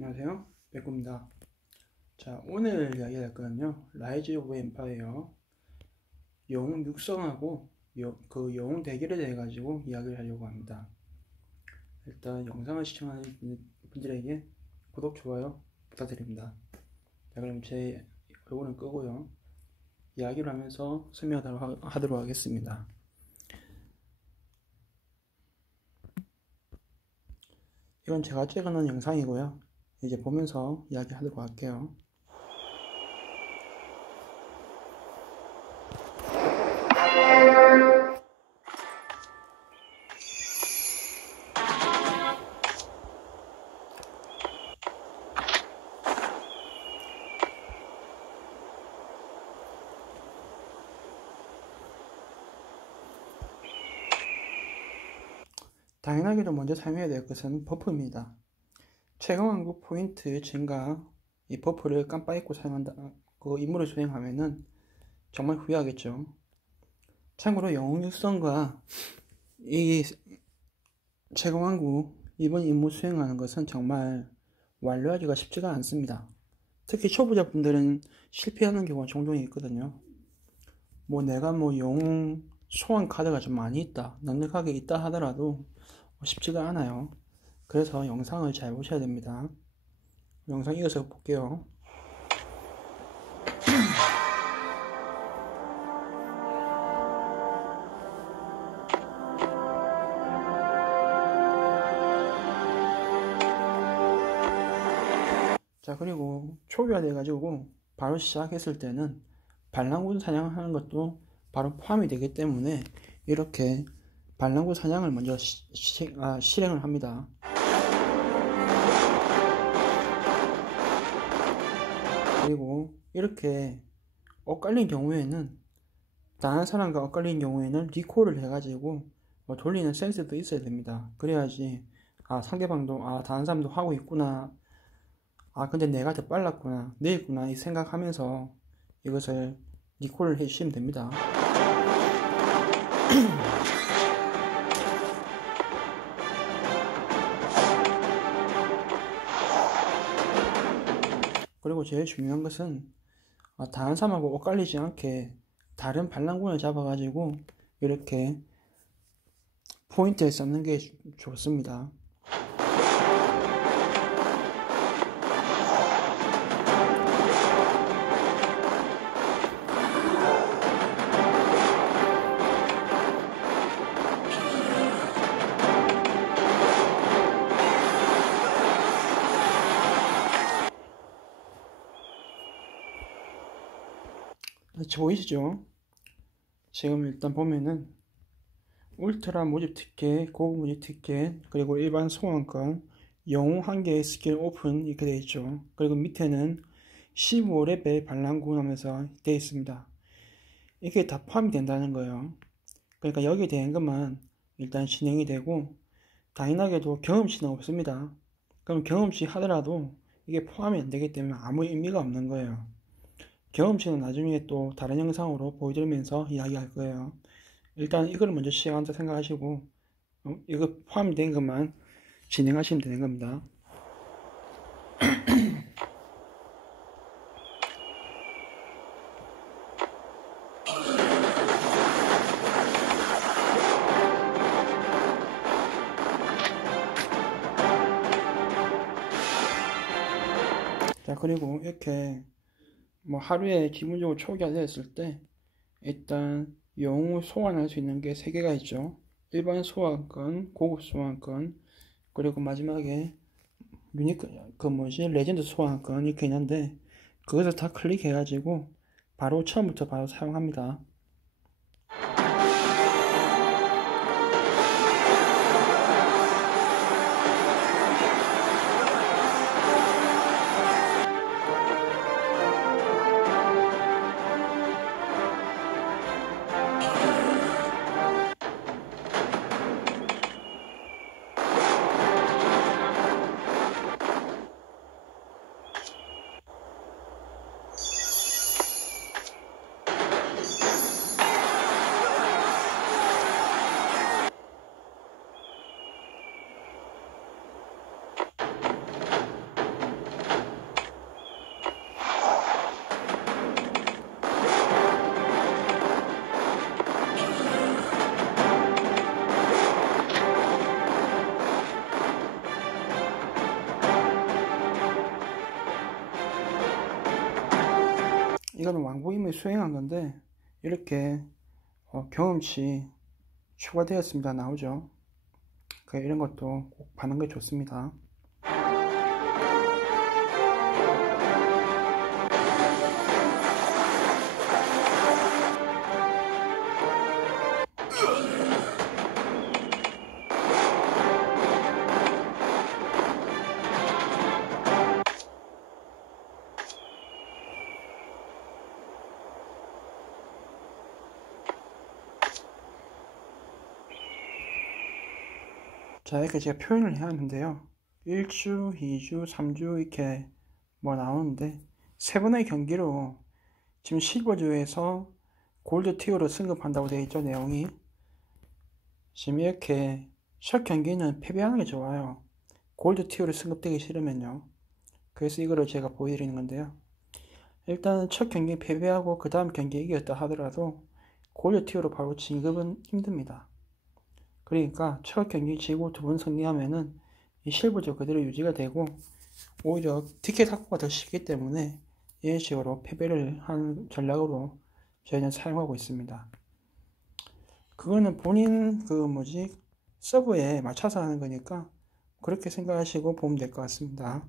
안녕하세요, 백구입니다. 자, 오늘 이야기할 거는요, 라이즈 오브 엠파이어 영웅 육성하고 그 영웅 대결에 대해 가지고 이야기를 하려고 합니다. 일단 영상을 시청하는 분들에게 구독, 좋아요 부탁드립니다. 자, 그럼 제 얼굴은 끄고요, 이야기를 하면서 설명하도록 하겠습니다. 이건 제가 찍어놓은 영상이고요. 이제 보면서 이야기하도록 할게요. 당연하게도 먼저 사용해야 될 것은 버프입니다. 최강왕국 포인트 증가, 이 버프를 깜빡 잊고 사용한다, 그 임무를 수행하면은 정말 후회하겠죠. 참고로 영웅 육성과 이 최강왕국 이번 임무 수행하는 것은 정말 완료하기가 쉽지가 않습니다. 특히 초보자분들은 실패하는 경우가 종종 있거든요. 내가 영웅 소환 카드가 좀 많이 있다, 넉넉하게 있다 하더라도 쉽지가 않아요. 그래서 영상을 잘 보셔야 됩니다. 영상 이어서 볼게요. 자, 그리고 초기화 돼가지고 바로 시작했을 때는 반란군 사냥하는 것도 바로 포함이 되기 때문에 이렇게 반란군 사냥을 먼저 실행을 합니다. 그리고 이렇게 엇갈린 경우에는, 다른 사람과 엇갈린 경우에는 리콜을 해가지고 돌리는 센스도 있어야 됩니다. 그래야지 상대방도 다른 사람도 하고 있구나, 근데 내가 더 빨랐구나, 느렸구나 이 생각하면서 이것을 리콜을 해주시면 됩니다. 그리고 제일 중요한 것은 다른 사람하고 엇갈리지 않게 다른 반란군을 잡아가지고 이렇게 포인트에 쌓는 게 좋습니다. 보이시죠? 지금 일단 보면은 울트라 모집 티켓, 고급 모집 티켓, 그리고 일반 소환권, 영웅 한 개의 스킬 오픈 이렇게 되어 있죠. 그리고 밑에는 15레벨 반란군 하면서 되어 있습니다. 이게 다 포함이 된다는 거예요. 그러니까 여기에 대한 것만 일단 진행이 되고, 당연하게도 경험치는 없습니다. 그럼 경험치 하더라도 이게 포함이 안 되기 때문에 아무 의미가 없는 거예요. 경험치는 나중에 또 다른 영상으로 보여드리면서 이야기할 거예요. 일단 이걸 먼저 시작한다 생각하시고 이거 포함된 것만 진행하시면 되는 겁니다. 자, 그리고 이렇게 하루에 기본적으로 초기화 되었을 때 일단 영웅을 소환할 수 있는 게 3개가 있죠. 일반 소환권, 고급 소환권, 그리고 마지막에 레전드 소환권 이렇게 있는데, 그것을 다 클릭해가지고 바로 처음부터 바로 사용합니다. 이거는 왕복임을 수행한 건데 이렇게 경험치 추가되었습니다 나오죠. 이런 것도 꼭 받는 게 좋습니다. 자, 이렇게 제가 표현을 해야 하는데요. 1주, 2주, 3주 이렇게 뭐 나오는데 세 번의 경기로 지금 실버주에서 골드 티어로 승급한다고 되어 있죠, 내용이. 지금 이렇게 첫 경기는 패배하는 게 좋아요. 골드 티어로 승급되기 싫으면요. 그래서 이거를 제가 보여드리는 건데요. 일단은 첫 경기 패배하고 그 다음 경기에 이겼다 하더라도 골드 티어로 바로 진급은 힘듭니다. 그러니까 첫 경기 지고 두 번 승리하면은 이 실버조 그대로 유지가 되고 오히려 티켓 확보가 더 쉽기 때문에 이런 식으로 패배를 하는 전략으로 저희는 사용하고 있습니다. 그거는 본인 서버에 맞춰서 하는 거니까 그렇게 생각하시고 보면 될 것 같습니다.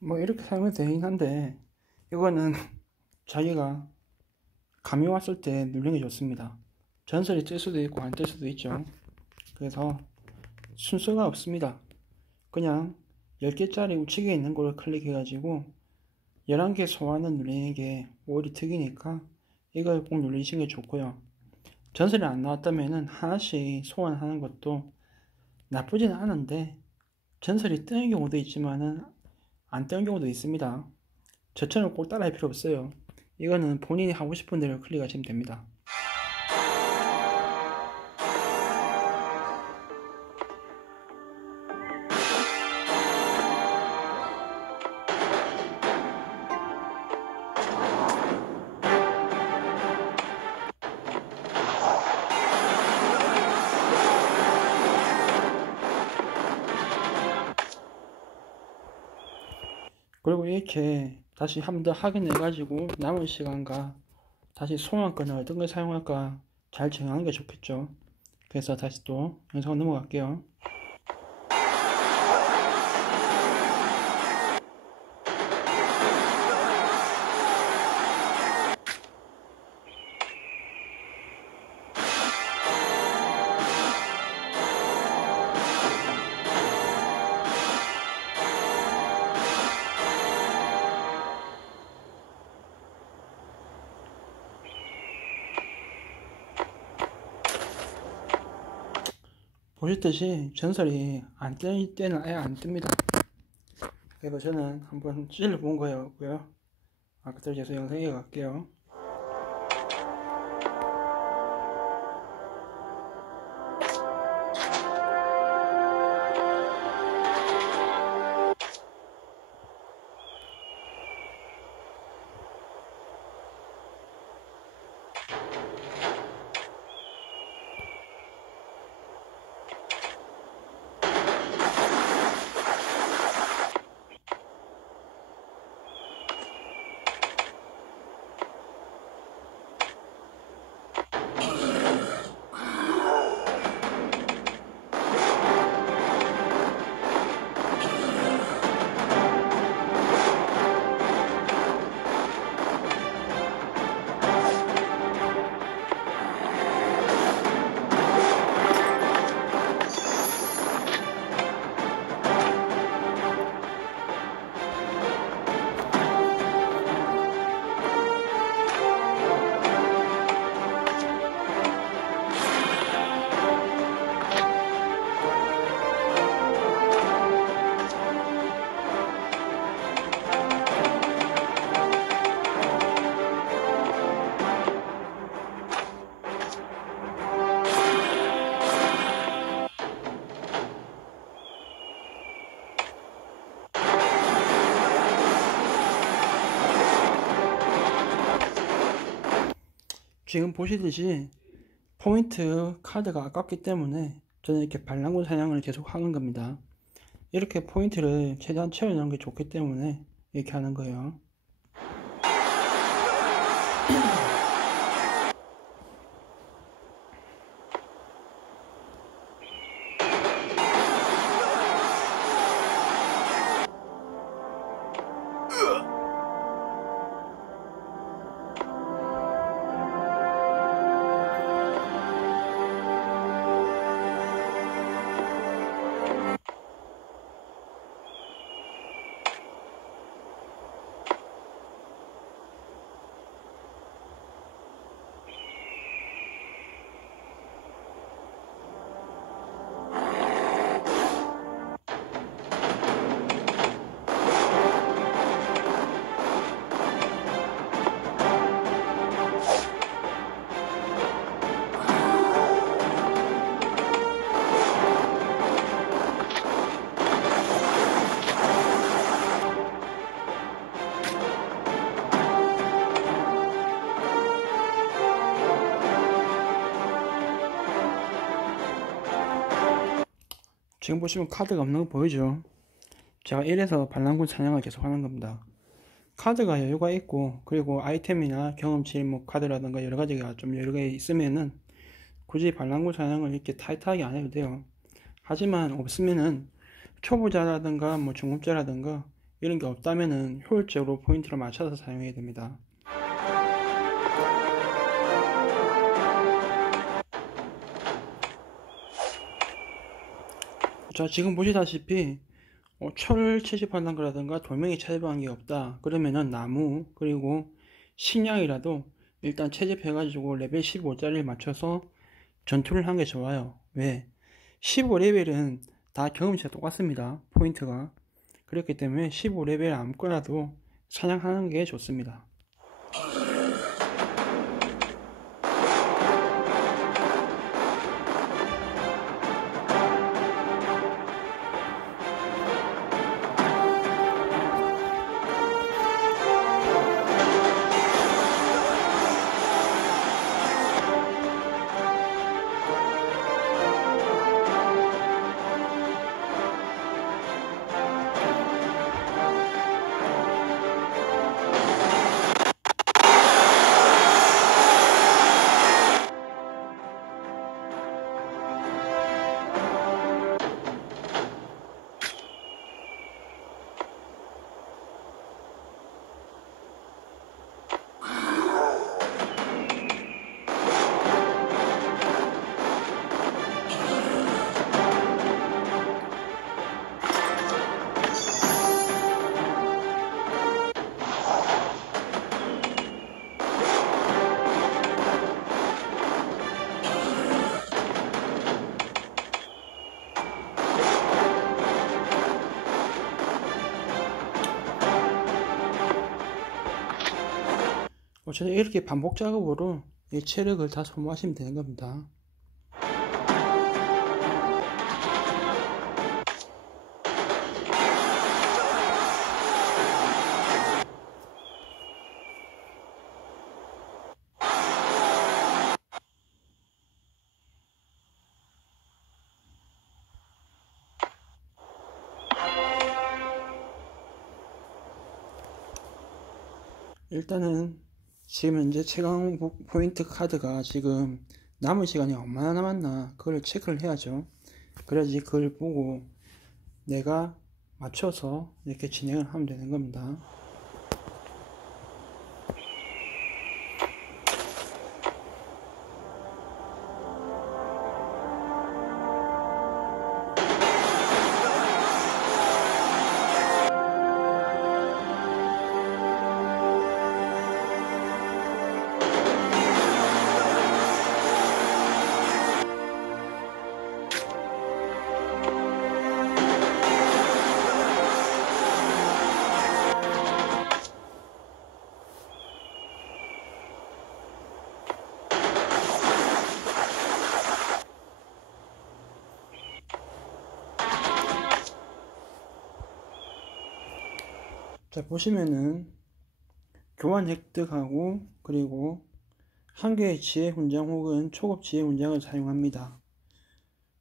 뭐 이렇게 사용해도 되긴 한데 이거는 자기가 감이 왔을 때 누르는 게 좋습니다. 전설이 뜰 수도 있고 안 뜰 수도 있죠. 그래서 순서가 없습니다. 그냥 10개짜리 우측에 있는 걸 클릭해가지고 11개 소환을 누르는 게 오히려 특이니까 이걸 꼭 누르시는 게 좋고요. 전설이 안 나왔다면 하나씩 소환하는 것도 나쁘진 않은데 전설이 뜨는 경우도 있지만은 안 뜨는 경우도 있습니다. 저처럼 꼭 따라 할 필요 없어요. 이거는 본인이 하고 싶은 대로 클릭하시면 됩니다. 그리고 이렇게 다시 한 번 더 확인해 가지고 남은 시간과 다시 소환권을 어떤 걸 사용할까 잘 정하는 게 좋겠죠. 그래서 다시 또 영상 넘어갈게요. 보셨듯이 전설이 안 뜰 때는 아예 안 뜹니다. 그래서 저는 한번 찔러본 거였고요. 그대로 계속 영상에 갈게요. 지금 보시듯이 포인트 카드가 아깝기 때문에 저는 이렇게 반란군 사냥을 계속 하는 겁니다. 이렇게 포인트를 최대한 채워넣는 게 좋기 때문에 이렇게 하는 거예요. 지금 보시면 카드가 없는 거 보이죠? 제가 이래서 반란군 사냥을 계속 하는 겁니다. 카드가 여유가 있고, 그리고 아이템이나 경험치 뭐 카드라든가 여러 가지가 좀 여러 개 있으면은 굳이 반란군 사냥을 이렇게 타이트하게 안 해도 돼요. 하지만 없으면은 초보자라든가 뭐 중급자라든가 이런 게 없다면은 효율적으로 포인트를 맞춰서 사용해야 됩니다. 자, 지금 보시다시피 철을 채집한다는 거라든가 돌멩이 채집한 게 없다 그러면은 나무 그리고 식량이라도 일단 채집해 가지고 레벨 15짜리를 맞춰서 전투를 하는 게 좋아요. 왜? 15레벨은 다 경험치가 똑같습니다. 포인트가. 그렇기 때문에 15레벨 아무거나도 사냥하는 게 좋습니다. 어쨌든 이렇게 반복 작업으로 이 체력을 다 소모하시면 되는 겁니다. 일단은 지금 현재 최강 포인트 카드가 지금 남은 시간이 얼마나 남았나 그걸 체크를 해야죠. 그래야지 그걸 보고 내가 맞춰서 이렇게 진행을 하면 되는 겁니다. 자, 보시면은 교환 획득하고 그리고 한 개의 지혜 훈장 혹은 초급 지혜 훈장을 사용합니다.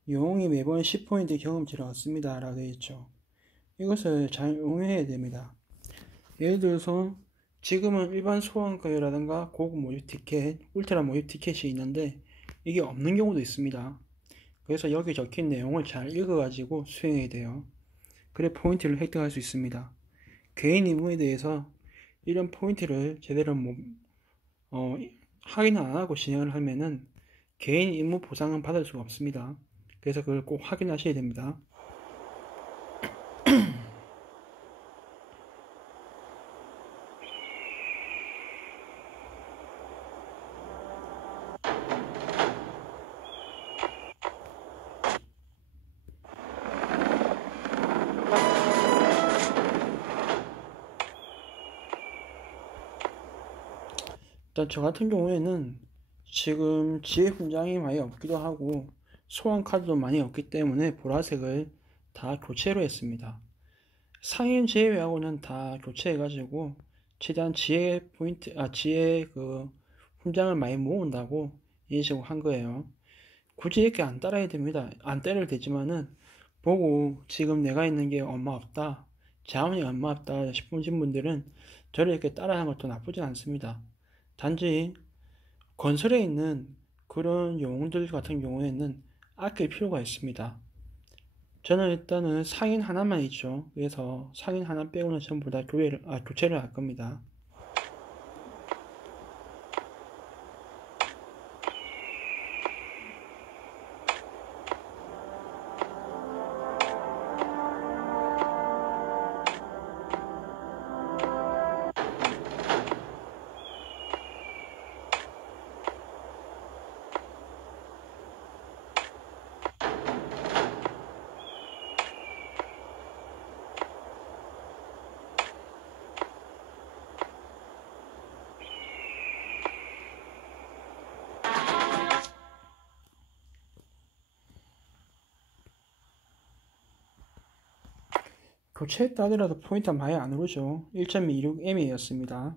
영웅이 매번 10포인트 경험치를 얻습니다 라고 되어 있죠. 이것을 잘 응용해야 됩니다. 예를 들어서 지금은 일반 소환가라든가 고급 모집 티켓, 울트라 모집 티켓이 있는데 이게 없는 경우도 있습니다. 그래서 여기 적힌 내용을 잘 읽어가지고 수행해야 돼요. 그래 포인트를 획득할 수 있습니다. 개인 임무에 대해서 이런 포인트를 제대로 확인 안 하고 진행을 하면은 개인 임무 보상은 받을 수가 없습니다. 그래서 그걸 꼭 확인하셔야 됩니다. 일단 저 같은 경우에는 지금 지혜 훈장이 많이 없기도 하고 소환 카드도 많이 없기 때문에 보라색을 다 교체로 했습니다. 상인 제외하고는 다 교체해가지고 최대한 지혜 훈장을 많이 모은다고 이런 식으로 한 거예요. 굳이 이렇게 안 따라야 됩니다. 안 따라도 되지만은 보고 지금 내가 있는 게 얼마 없다, 자원이 얼마 없다 싶으신 분들은 저를 이렇게 따라하는 것도 나쁘진 않습니다. 단지 건설에 있는 그런 영웅들 같은 경우에는 아낄 필요가 있습니다. 저는 일단은 상인 하나만 있죠. 그래서 상인 하나 빼고는 전부 다 교체를 할 겁니다. 교체했다 하더라도 포인트가 많이 안 오르죠. 1.26M이었습니다.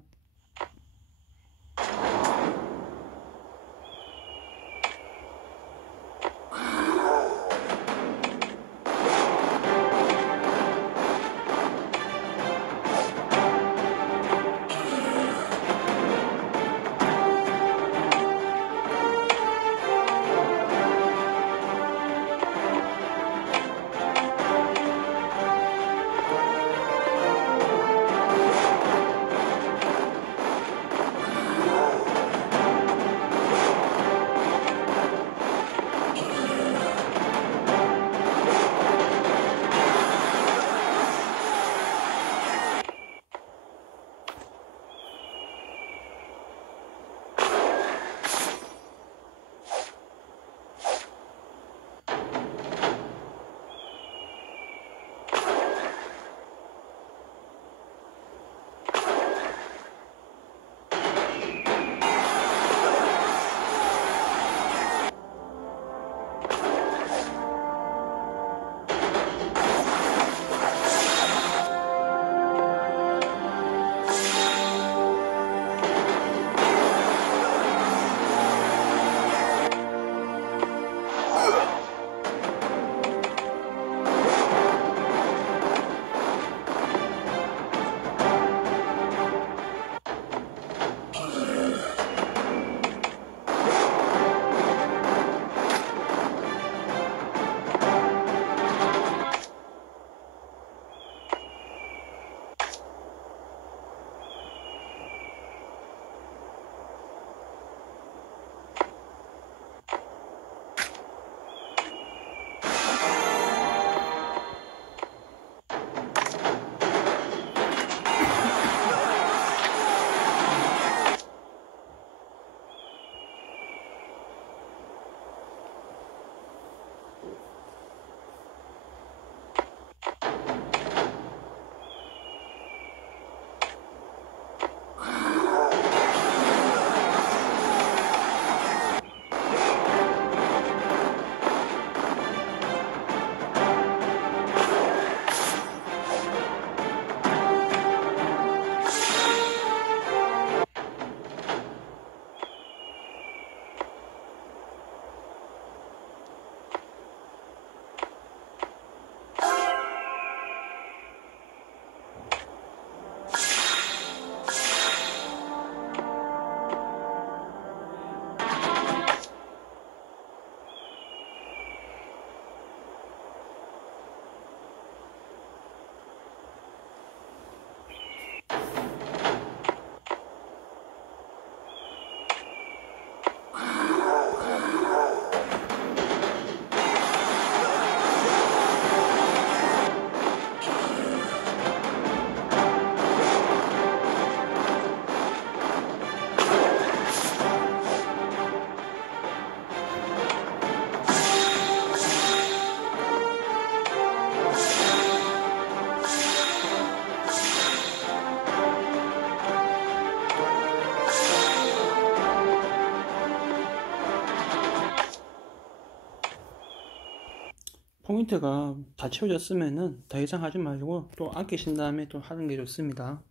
포인트가 다 채워졌으면은 더 이상 하지 말고 또 아끼신 다음에 또 하는 게 좋습니다.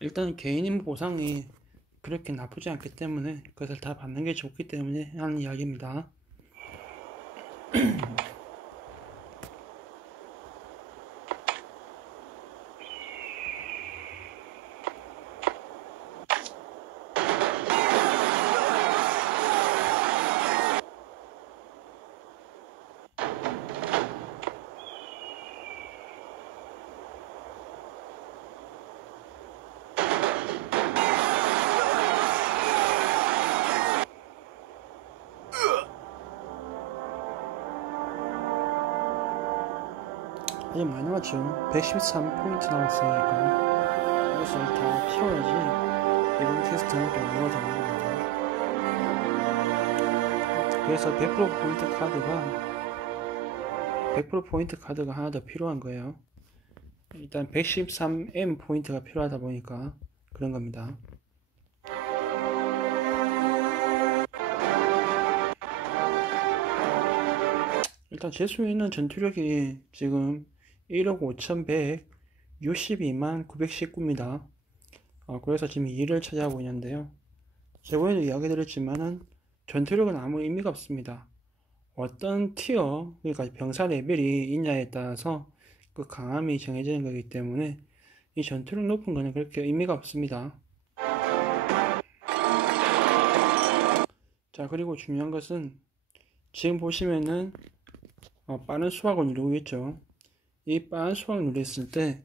일단 개인 임무 보상이 그렇게 나쁘지 않기 때문에 그것을 다 받는 게 좋기 때문에 하는 이야기입니다. 아직 많이 남았죠. 113포인트 남았으니까 이것을 다 채워야지 이번 퀘스트는 또 이루어지는 겁니다. 그래서 100% 포인트 카드가 하나 더 필요한 거예요. 일단 113M 포인트가 필요하다 보니까 그런 겁니다. 일단 재수에 있는 전투력이 지금 1억 5162만 919입니다. 그래서 지금 2위를 차지하고 있는데요. 저번에도 이야기 드렸지만은 전투력은 아무 의미가 없습니다. 어떤 티어, 그러니까 병사 레벨이 있냐에 따라서 그 강함이 정해지는 거기 때문에 이 전투력 높은 거는 그렇게 의미가 없습니다. 자, 그리고 중요한 것은 지금 보시면은 빠른 수확을 누르고 있죠. 이 빠른 수확을 누렸을 때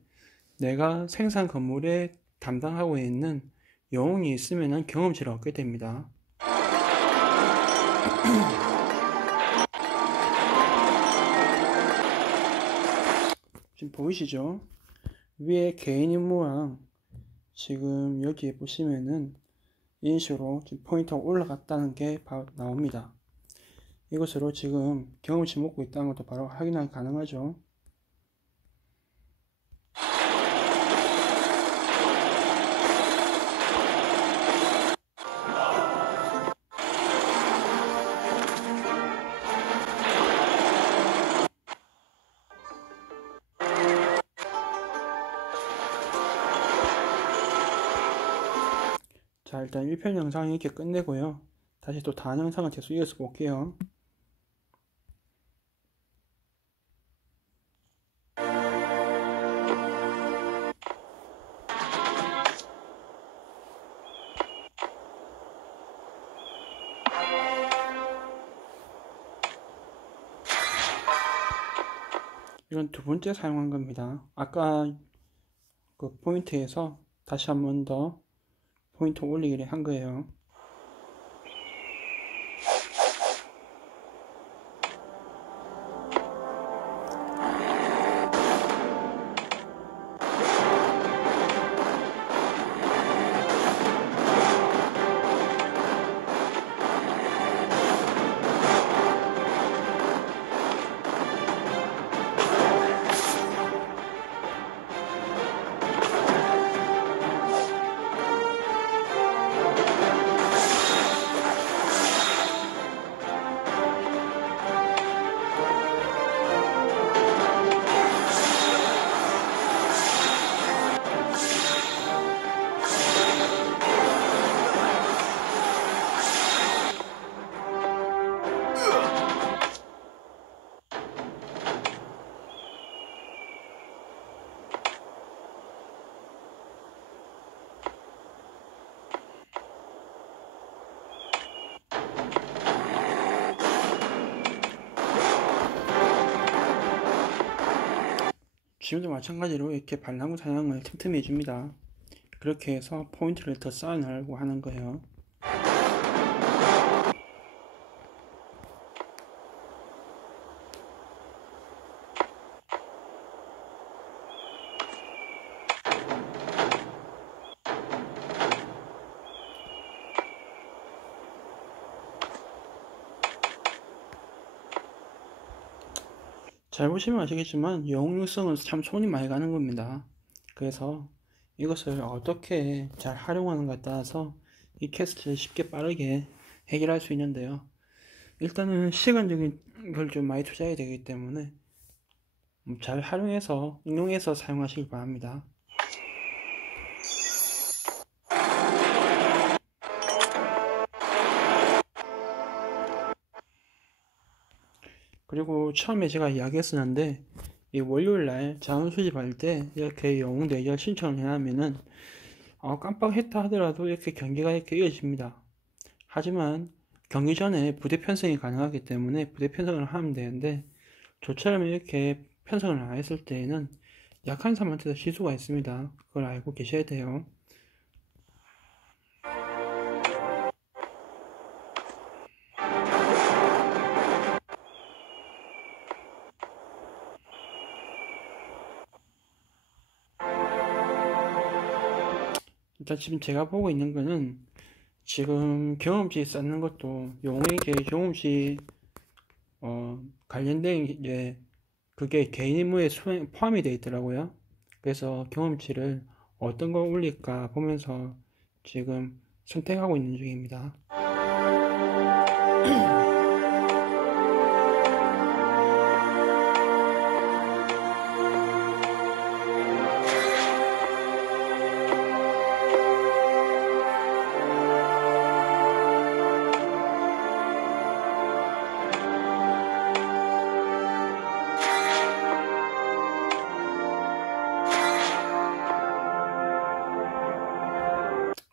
내가 생산 건물에 담당하고 있는 영웅이 있으면 경험치를 얻게 됩니다. 지금 보이시죠? 위에 개인 임무랑 지금 여기에 보시면은 이런 식으로 지금 포인트가 올라갔다는 게 바로 나옵니다. 이것으로 지금 경험치 먹고 있다는 것도 바로 확인하기 가능하죠. 자, 일단 1편 영상을 이렇게 끝내고요. 다시 또 다음 영상을 계속 이어서 볼게요. 이건 두 번째 사용한 겁니다. 아까 그 포인트에서 다시 한 번 더 포인트 올리기를 한 거예요. 지금도 마찬가지로 이렇게 반란구 사냥을 틈틈이 해줍니다. 그렇게 해서 포인트를 더 쌓아내려고 하는 거예요. 잘 보시면 아시겠지만 영웅 육성은 참 손이 많이 가는 겁니다. 그래서 이것을 어떻게 잘 활용하는가에 따라서 이 퀘스트를 쉽게 빠르게 해결할 수 있는데요. 일단은 시간적인 걸 좀 많이 투자해야 되기 때문에 잘 활용해서 응용해서 사용하시길 바랍니다. 그리고 처음에 제가 이야기했었는데 이 월요일날 자원 수집할 때 이렇게 영웅 대절 신청을 해놓으면은 깜빡했다 하더라도 이렇게 경기가 이렇게 이어집니다. 하지만 경기 전에 부대 편성이 가능하기 때문에 부대 편성을 하면 되는데 저처럼 이렇게 편성을 안 했을 때에는 약한 사람한테도 실수가 있습니다. 그걸 알고 계셔야 돼요. 일단 지금 제가 보고 있는 거는 지금 경험치 쌓는 것도 용에게 경험치 관련된 이제 그게 개인 임무에 포함이 되어 있더라고요. 그래서 경험치를 어떤 거 올릴까 보면서 지금 선택하고 있는 중입니다.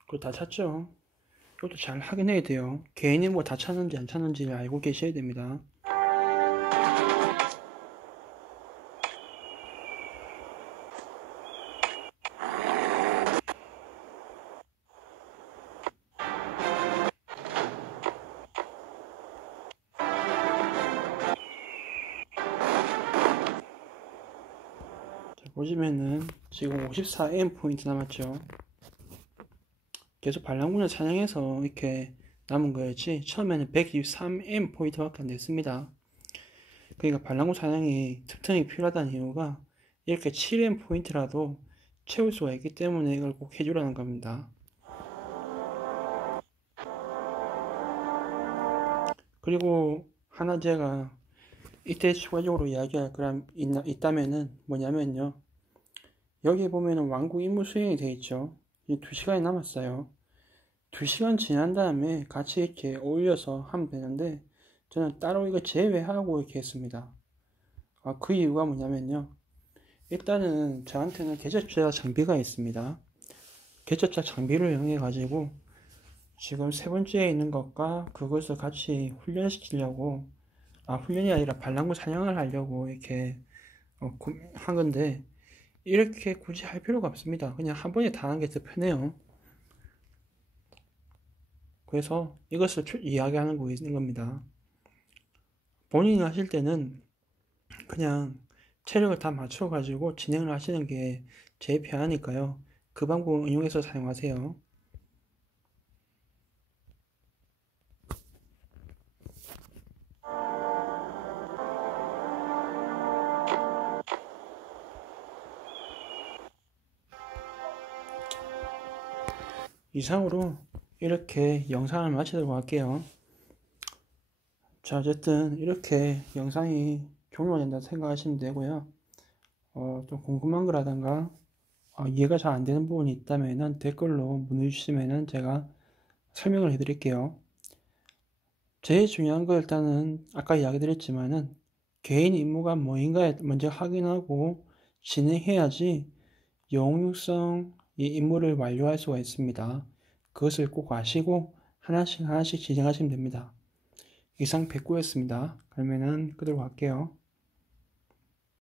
그거 다 찾죠? 이것도 잘 확인해야 돼요. 개인이 뭐 다 찾는지 안 찾는지 알고 계셔야 됩니다. 자, 보시면은 지금 54M 포인트 남았죠. 계속 반란군을 사냥해서 이렇게 남은 거였지 처음에는 123M 포인트밖에 안 됐습니다. 그러니까 반란군 사냥이 틈틈이 필요하다는 이유가 이렇게 7M 포인트라도 채울 수가 있기 때문에 이걸 꼭 해주라는 겁니다. 그리고 하나 제가 이때 추가적으로 이야기할 거람 있다면은 뭐냐면요, 여기 보면은 왕국 임무 수행이 되어 있죠. 2시간이 남았어요. 2시간 지난 다음에 같이 이렇게 올려서 하면 되는데 저는 따로 이거 제외하고 이렇게 했습니다. 그 이유가 뭐냐면요, 일단은 저한테는 개척자 장비가 있습니다. 개척자 장비를 이용해 가지고 지금 세 번째에 있는 것과 그것을 같이 훈련시키려고, 훈련이 아니라 반란군 사냥을 하려고 이렇게 한 건데, 이렇게 굳이 할 필요가 없습니다. 그냥 한 번에 다 하는 게 더 편해요. 그래서 이것을 이야기하는 거 있는 겁니다. 본인이 하실 때는 그냥 체력을 다 맞춰 가지고 진행을 하시는 게 제일 편하니까요. 그 방법을 응용해서 사용하세요. 이상으로 이렇게 영상을 마치도록 할게요. 자, 어쨌든 이렇게 영상이 종료된다 생각하시면 되고요. 좀 궁금한 거라든가 이해가 잘 안 되는 부분이 있다면 댓글로 문의 주시면 제가 설명을 해드릴게요. 제일 중요한 거 일단은 아까 이야기 드렸지만은 개인 임무가 뭐인가 먼저 확인하고 진행해야지 영웅 육성 이 임무를 완료할 수가 있습니다. 그것을 꼭 아시고 하나씩 진행하시면 됩니다. 이상 백구였습니다. 그러면은 끄도록 할게요.